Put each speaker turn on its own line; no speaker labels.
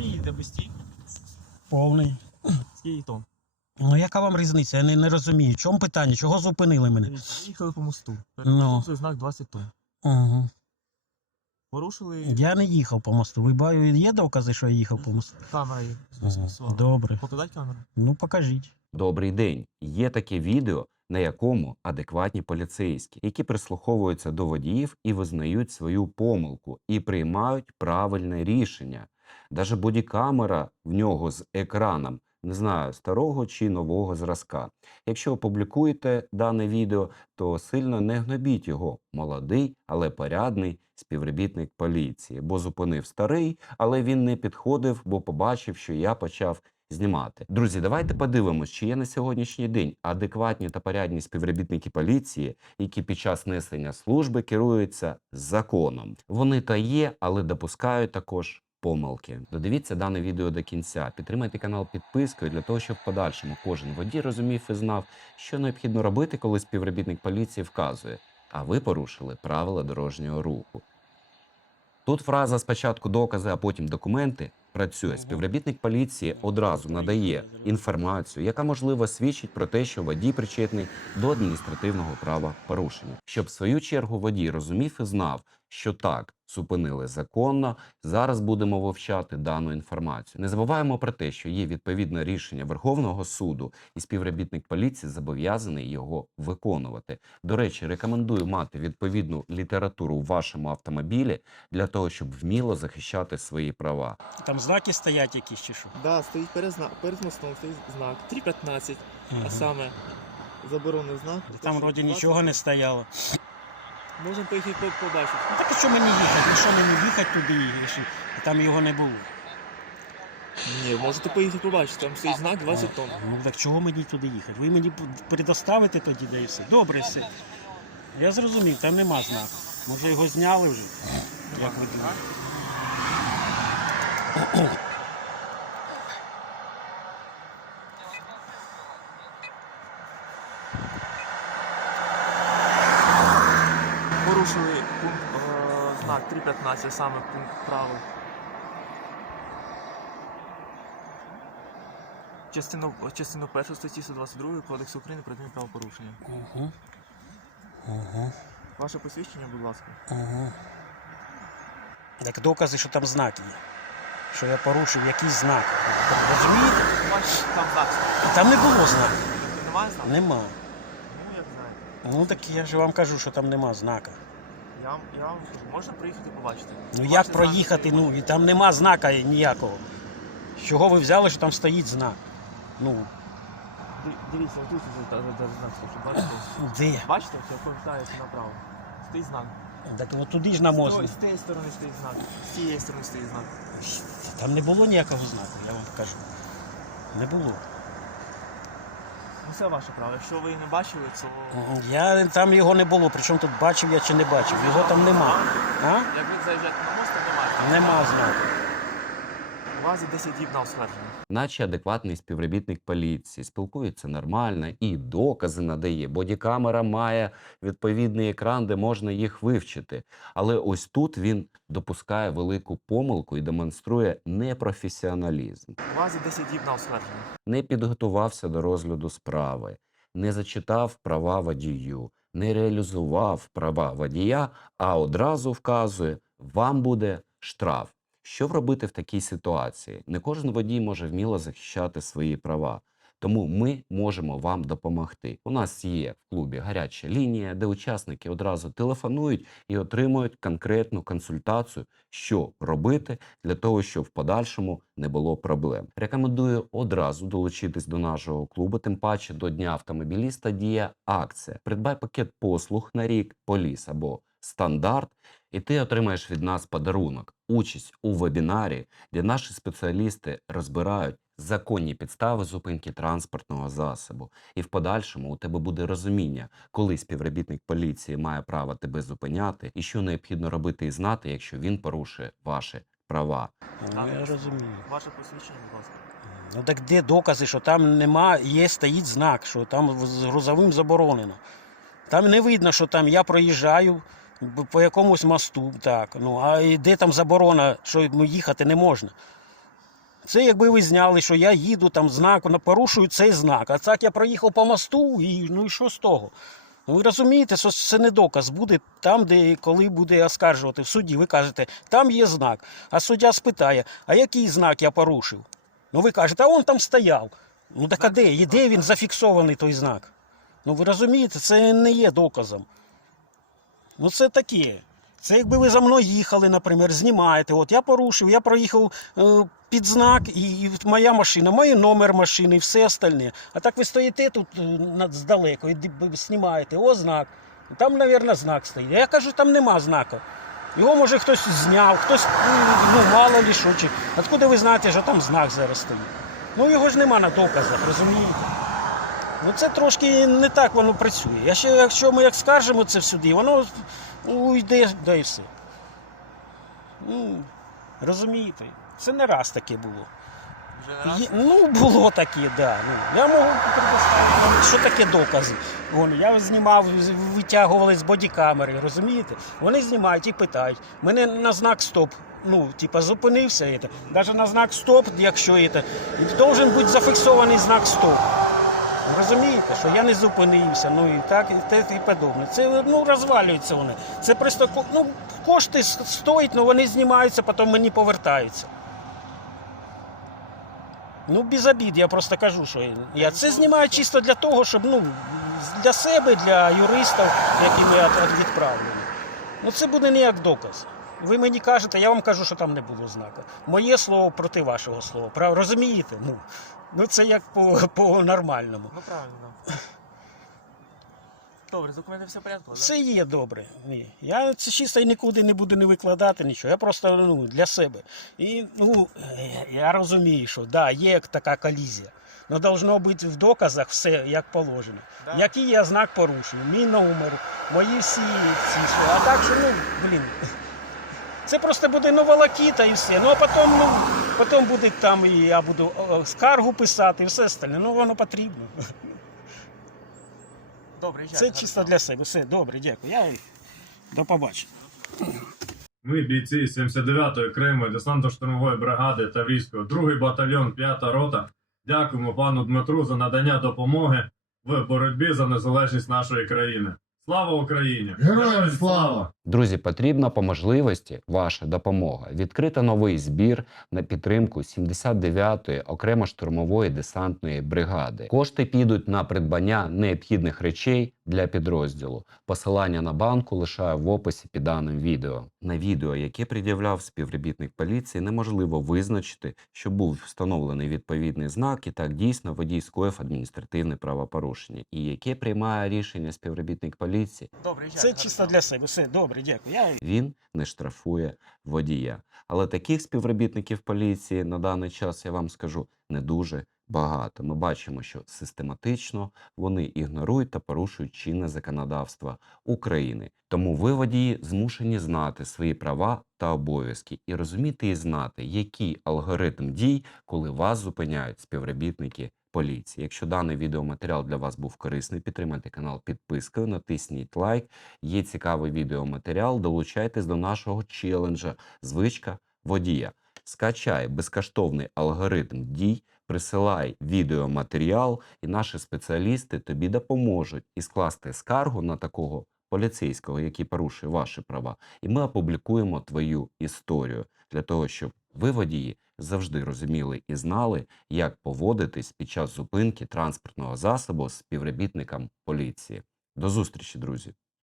повні їдете без стій?
Повний.
Скільки тонн?
Ну яка вам різниця? Я не, не розумію. Чому питання? Чого зупинили мене?
Їхали по мосту.
Ну.
Цей знак 20 тонн.
Угу.
Порушили
Я не їхав по мосту. Ви баю, є докази, що я їхав по мосту?
камера є.
Ага. Добре.
Показати камеру?
Ну покажіть.
Добрий день. Є таке відео, на якому адекватні поліцейські, які прислуховуються до водіїв і визнають свою помилку і приймають правильне рішення. Даже бодікамера в нього з екраном, не знаю, старого чи нового зразка. Якщо опублікуєте дане відео, то сильно не гнобіть його. Молодий, але порядний співробітник поліції, бо зупинив старий, але він не підходив, бо побачив, що я почав знімати. Друзі, давайте подивимось, чи є на сьогоднішній день адекватні та порядні співробітники поліції, які під час несення служби керуються законом. Вони та є, але допускають також. Помилки. Додивіться дане відео до кінця. Підтримайте канал підпискою для того, щоб в подальшому кожен водій розумів і знав, що необхідно робити, коли співробітник поліції вказує, а ви порушили правила дорожнього руху. Тут фраза спочатку докази, а потім документи працює. Співробітник поліції одразу надає інформацію, яка можливо свідчить про те, що водій причетний до адміністративного права порушення, щоб в свою чергу водій розумів і знав, що так зупинили законно. Зараз будемо вивчати дану інформацію. Не забуваємо про те, що є відповідне рішення Верховного суду, і співробітник поліції зобов'язаний його виконувати. До речі, рекомендую мати відповідну літературу в вашому автомобілі для того, щоб вміло захищати свої права.
Там знаки стоять якісь чи що?
Да, стоїть перед, зна... перед мостом стоїть знак 3.15,
Мгм.
а саме заборонений знак.
Там вроді нічого не стояло.
Можемо поїхати по- побачити.
Ну так а що мені їхати? Ну що мені їхати туди, якщо там його не було?
Ні, можете поїхати побачити, там стоїть знак 20 тонн.
Ну так чого мені туди їхати? Ви мені предоставите тоді да і все. Добре все. Я зрозумів, там нема знаку. Може його зняли вже? Як ви думаєте?
Порушили пункт, е, знак 3.15, саме пункт правил. Частину, частину першу статті 122 Кодексу України про адмінправопорушення.
Угу. Угу.
Ваше посвідчення, будь ласка.
Угу. Так докази, що там знак є. Що я порушив якийсь знак. Розумієте?
Там знак.
Там не було знаку.
Немає знаку?
Нема.
Ну, як знаєте.
Ну так я ж вам кажу, що там нема знака.
Я, вам- я вам кажу, можна приїхати побачити.
Ну як
знак
проїхати?
стоїть.
Ну і там нема знака ніякого. З чого ви взяли, що там стоїть знак? Ну,
Ди- Дивіться, тут вже даже знак стоїть, бачите?
де?
Бачите, що повертається направо. Стоїть знак.
Так от туди ж на
З тої- З тієї сторони стоїть знак. З цієї сторони стоїть знак.
Там не було ніякого знаку, я вам кажу. Не було.
Ну це ваше право. Якщо ви не бачили, то
Я там його не було. Причому тут бачив я чи не бачив. Його там нема. А?
як ви заїжджаєте на мост, то немає.
Нема знаку.
У вас є 10 діб на оскарження.
наче адекватний співробітник поліції, спілкується нормально і докази надає. Бодікамера має відповідний екран, де можна їх вивчити. Але ось тут він допускає велику помилку і демонструє непрофесіоналізм.
У вас є 10 діб на оскарження.
Не підготувався до розгляду справи, не зачитав права водію, не реалізував права водія, а одразу вказує, вам буде штраф. Що робити в такій ситуації? Не кожен водій може вміло захищати свої права. Тому ми можемо вам допомогти. У нас є в клубі гаряча лінія, де учасники одразу телефонують і отримують конкретну консультацію, що робити для того, щоб в подальшому не було проблем. Рекомендую одразу долучитись до нашого клубу, тим паче до Дня автомобіліста діє акція. Придбай пакет послуг на рік, поліс або стандарт, і ти отримаєш від нас подарунок, участь у вебінарі, де наші спеціалісти розбирають законні підстави зупинки транспортного засобу. І в подальшому у тебе буде розуміння, коли співробітник поліції має право тебе зупиняти, і що необхідно робити і знати, якщо він порушує ваші права.
Ну, я розумію.
Ваше посвідчення, будь ласка.
Ну так де докази, що там нема, є, стоїть знак, що там з грузовим заборонено. Там не видно, що там я проїжджаю по якомусь мосту, так. Ну, а і де там заборона, що йому їхати не можна. Це якби ви зняли, що я їду там знак, ну, порушую цей знак. А так я проїхав по мосту, і ну і що з того? Ну, ви розумієте, що це не доказ буде там, де коли буде оскаржувати в суді. Ви кажете, там є знак. А суддя спитає, а який знак я порушив? Ну ви кажете, а он там стояв. Ну так а де? І де він зафіксований той знак? Ну ви розумієте, це не є доказом. Ну це таке. Це якби ви за мною їхали, наприклад, знімаєте. От я порушив, я проїхав е, під знак, і, і моя машина, мій номер машини, і все остальне. А так ви стоїте тут е, здалеку і знімаєте, о знак. Там, мабуть, знак стоїть. Я кажу, там нема знака. Його може хтось зняв, хтось, ну, мало. Чи... Откуда ви знаєте, що там знак зараз стоїть? Ну його ж нема на доказах, розумієте? Ну це трошки не так воно працює. Ще якщо ми як скажемо це в суді, воно уйде, да і все. Ну, розумієте, це не раз таке було.
Вже раз?
Є- ну, було таке, так. Да. Ну, я можу предоставити, що таке докази. Вон, я знімав, з- витягували з бодікамери, розумієте? Вони знімають і питають. Мене на знак стоп. Ну, типа, зупинився. Навіть на знак стоп, якщо це, должен бути зафіксований знак стоп. Ви Розумієте, що я не зупинився, ну і так, і те і подобне. Це ну, розвалюються вони. Це просто ну, кошти стоять, але вони знімаються, потім мені повертаються. Ну, без обід, я просто кажу, що я це знімаю чисто для того, щоб ну, для себе, для юристів, яким я від- відправлений. Ну це буде не як доказ. Ви мені кажете, я вам кажу, що там не було знака. Моє слово проти вашого слова. Прав... Розумієте? Ну, ну це як по, по нормальному.
Ну правильно. Добре, з документами все в порядку, так?
Все є добре. Ні. Я це чисто і нікуди не буду не викладати нічого. Я просто ну, для себе. І ну, я розумію, що да, є така колізія. Но должно бути в доказах все як положено.
Да.
Який є знак порушення, мій номер, мої всі ці що. А так що, ну, блін. Це просто буде новолакіта і все. Ну а потім, ну, потім буде там, і я буду скаргу писати і все остальне. Ну воно потрібно.
Добре, їжджайте,
Це чисто для себе. Все, добре, дякую. Я... До побачення.
Ми, бійці 79-ї окремої десантно-штурмової бригади Таврійського, 2-й батальйон, 5-та рота. Дякуємо пану Дмитру за надання допомоги в боротьбі за незалежність нашої країни. Слава Україні!
Героям слава!
Друзі, потрібна по можливості ваша допомога. Відкрита новий збір на підтримку 79-ї окремо штурмової десантної бригади. Кошти підуть на придбання необхідних речей для підрозділу. Посилання на банку лишаю в описі під даним відео. На відео, яке пред'являв співробітник поліції, неможливо визначити, що був встановлений відповідний знак, і так дійсно водій скоїв адміністративне правопорушення, і яке приймає рішення співробітник поліції,
Добре,
Це чисто для себе. Все, добре, дякую. Я
він не штрафує водія. Але таких співробітників поліції на даний час я вам скажу не дуже багато. Ми бачимо, що систематично вони ігнорують та порушують чинне законодавство України. Тому ви, водії, змушені знати свої права та обов'язки і розуміти і знати, який алгоритм дій, коли вас зупиняють співробітники поліції. Якщо даний відеоматеріал для вас був корисний, підтримайте канал підпискою, натисніть лайк. Є цікавий відеоматеріал. Долучайтесь до нашого челенджа Звичка водія. Скачай безкоштовний алгоритм дій, присилай відеоматеріал, і наші спеціалісти тобі допоможуть і скласти скаргу на такого поліцейського, який порушує ваші права. І ми опублікуємо твою історію для того, щоб ви, водії, завжди розуміли і знали, як поводитись під час зупинки транспортного засобу з співробітником поліції. До зустрічі, друзі!